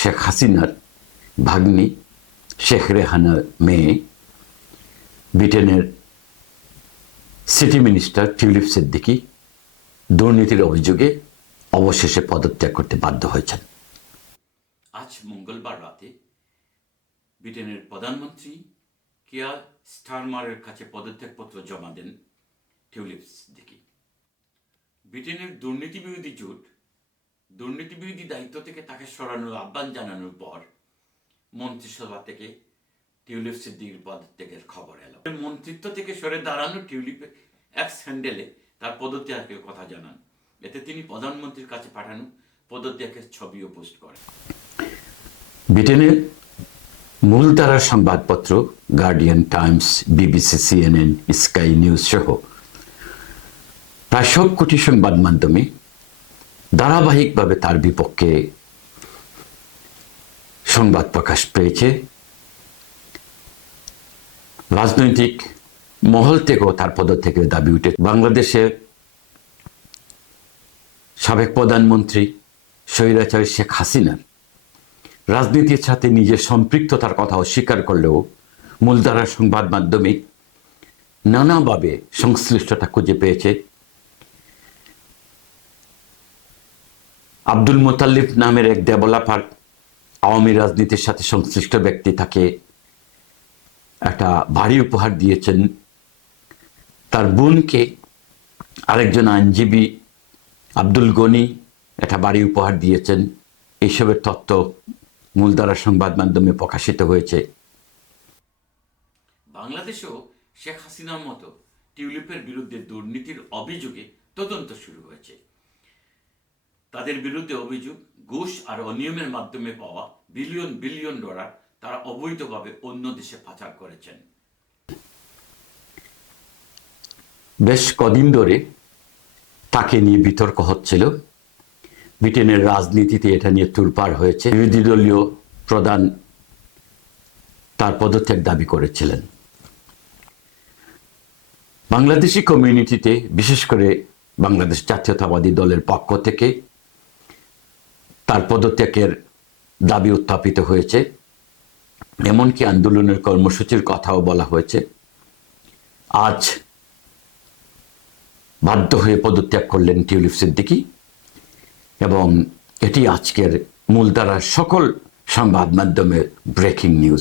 শেখ হাসিনার ভাগ্নি, শেখ রেহানার মেয়ে, ব্রিটেনের সিটি মিনিস্টার টিউলিপ সিদ্দিকি দুর্নীতির অভিযোগে অবশেষে পদত্যাগ করতে বাধ্য হয়েছেন। আজ মঙ্গলবার রাতে ব্রিটেনের প্রধানমন্ত্রী কিয়া স্টারমারের কাছে পদত্যাগপত্র জমা দেন টিউলিপ সিদ্দিকি। ব্রিটেনের দুর্নীতি বিরোধী জোট দুর্নীতি বিরোধী দায়িত্ব থেকে তাকে সরানোর আহ্বান জানানোর পর মন্ত্রিসভা থেকে টিউলিপ সিদ্দিকির পদত্যাগের খবর এলো। মন্ত্রিত্ব থেকে সরে দাঁড়ানো টিউলিপ এক স্যান্ডেলে তার পদত্যাগের কথা জানান। এতে তিনি প্রধানমন্ত্রীর কাছে পাঠানো পদত্যাগের ছবিও পোস্ট করেন। ব্রিটেনের মূলধারার সংবাদপত্র, Guardian Times, BBC, CNN, Sky News সহ প্রায় সব কোটি সংবাদ মাধ্যমে ধারাবাহিকভাবে তার বিপক্ষে সংবাদ প্রকাশ পেয়েছে। রাজনৈতিক মহল থেকেও তার পদত্যাগের দাবি উঠে বাংলাদেশে সাবেক প্রধানমন্ত্রী স্বৈরাচারী শেখ হাসিনার রাজনীতির সাথে নিজের সম্পৃক্ততার কথা অস্বীকার করলেও মূলধারার সংবাদ মাধ্যমে নানাভাবে সংশ্লিষ্টতা খুঁজে পেয়েছে। আব্দুল মোতাল্লিফ নামের এক ডেভেলপার আওয়ামী রাজনীতির সাথে সংশ্লিষ্ট ব্যক্তি তাকে একটা ভারী উপহার দিয়েছেন। তার বোনকে আরেকজন আইনজীবী আব্দুল গনি একটা বাড়ি উপহার দিয়েছেন। এইসবের তত্ত্ব মূলধারা সংবাদ মাধ্যমে প্রকাশিত হয়েছে। বাংলাদেশেও শেখ হাসিনার মতো টিউলিপের বিরুদ্ধে দুর্নীতির অভিযোগে তদন্ত শুরু হয়েছে। তাদের বিরুদ্ধে অভিযোগ, ঘুষ আর অনিয়মের মাধ্যমে পাওয়া বিলিয়ন বিলিয়ন ডলার তারা অবৈধভাবে অন্য দেশে পাচার করেছেন। বেশ কদিন ধরে তাকে নিয়ে বিতর্ক হচ্ছিল। ব্রিটেনের রাজনীতিতে এটা নিয়ে তুরপার হয়েছে। বিরোধী দলীয় প্রধান তার পদত্যাগ দাবি করেছিলেন। বাংলাদেশি কমিউনিটিতে, বিশেষ করে বাংলাদেশ জাতীয়তাবাদী দলের পক্ষ থেকে তার পদত্যাগের দাবি উত্থাপিত হয়েছে। এমনকি আন্দোলনের কর্মসূচির কথাও বলা হয়েছে। আজ বাধ্য হয়ে পদত্যাগ করলেন টিউলিপ সিদ্দিকি এবং এটি আজকের মূলধারার সকল সংবাদ মাধ্যমের ব্রেকিং নিউজ।